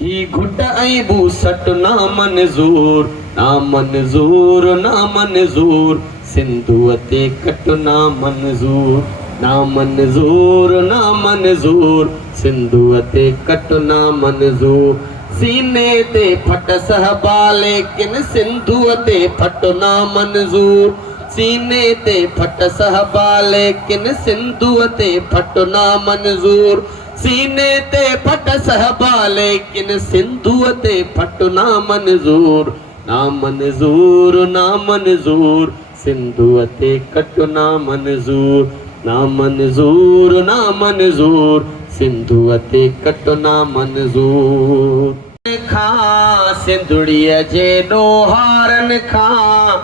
ही घुट ऐं बूसट ना मंज़ूर, ना मंज़ूर, ना मंज़ूर, सिंधुअ ते कट ना मंज़ूर, ना मंज़ूर, ना मंज़ूर, सिंधुअ ते कट ना मंज़ूर। सीने ते फट सहबा लेकिन सिंधुअ ते फट ना मंज़ूर, सीने ते फट सहबा लेकिन सिंधुअ ते फट ना मंज़ूर, सीने ते फट सहबा लेकिन सिंधुअ ते फट ना मंज़ूर, ना मंज़ूर, ना मंज़ूर, सिंधुअ ते कट ना मंज़ूर, ना मंज़ूर, ना मंज़ूर, सिंधुअ ते कट ना मंज़ूर। खां सिंधुड़ीअ जे ॾोहारनि खां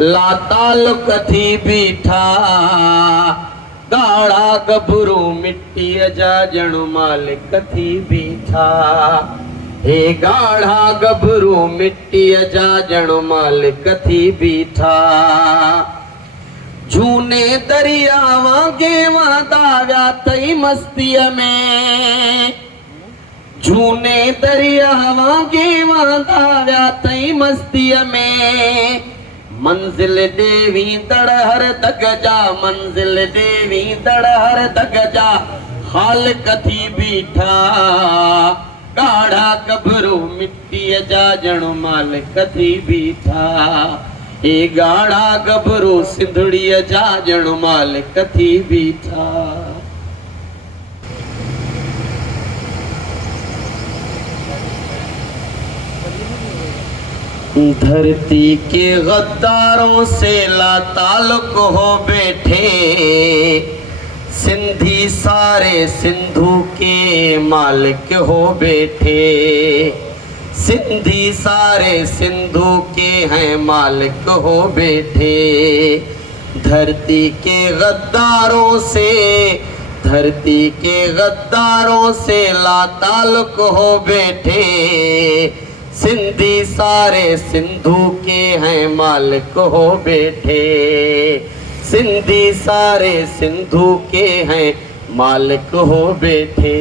लातालुक थी बीठा, ॻाढ़ा गभरू मिट्टीअ जा ॼण मालिक थी बीठा, हे ॻाढ़ा गभरू मिट्टीअ जा ॼण मालिक थी बीठा। झूने दरिया वांगे वांदा विया तई मस्तीअ में, झूने दरिया वांगे वांदा विया तई मस्तीअ में, मंजिल देवी दड़ हर दग जा, मंजिल देवी दड़ हर दग जा, खालिक थी बीठा, ॻाढ़ा गभरू मिट्टीअ जा ॼण मालिक थी बीठा, हे ॻाढ़ा गभरू सिंधुड़ीअ जा ॼण मालिक थी बीठा। धरती के गद्दारों से लाताल्लुक हो बैठे, सिंधी सारे सिंधु के मालिक हो बैठे, सिंधी सारे सिंधु के हैं मालिक हो बैठे। धरती के गद्दारों से, धरती के गद्दारों से लाताल्लुक हो बैठे, सिंधी सारे सिंधु के हैं मालिक हो बैठे, सिंधी सारे सिंधु के हैं मालिक हो बैठे।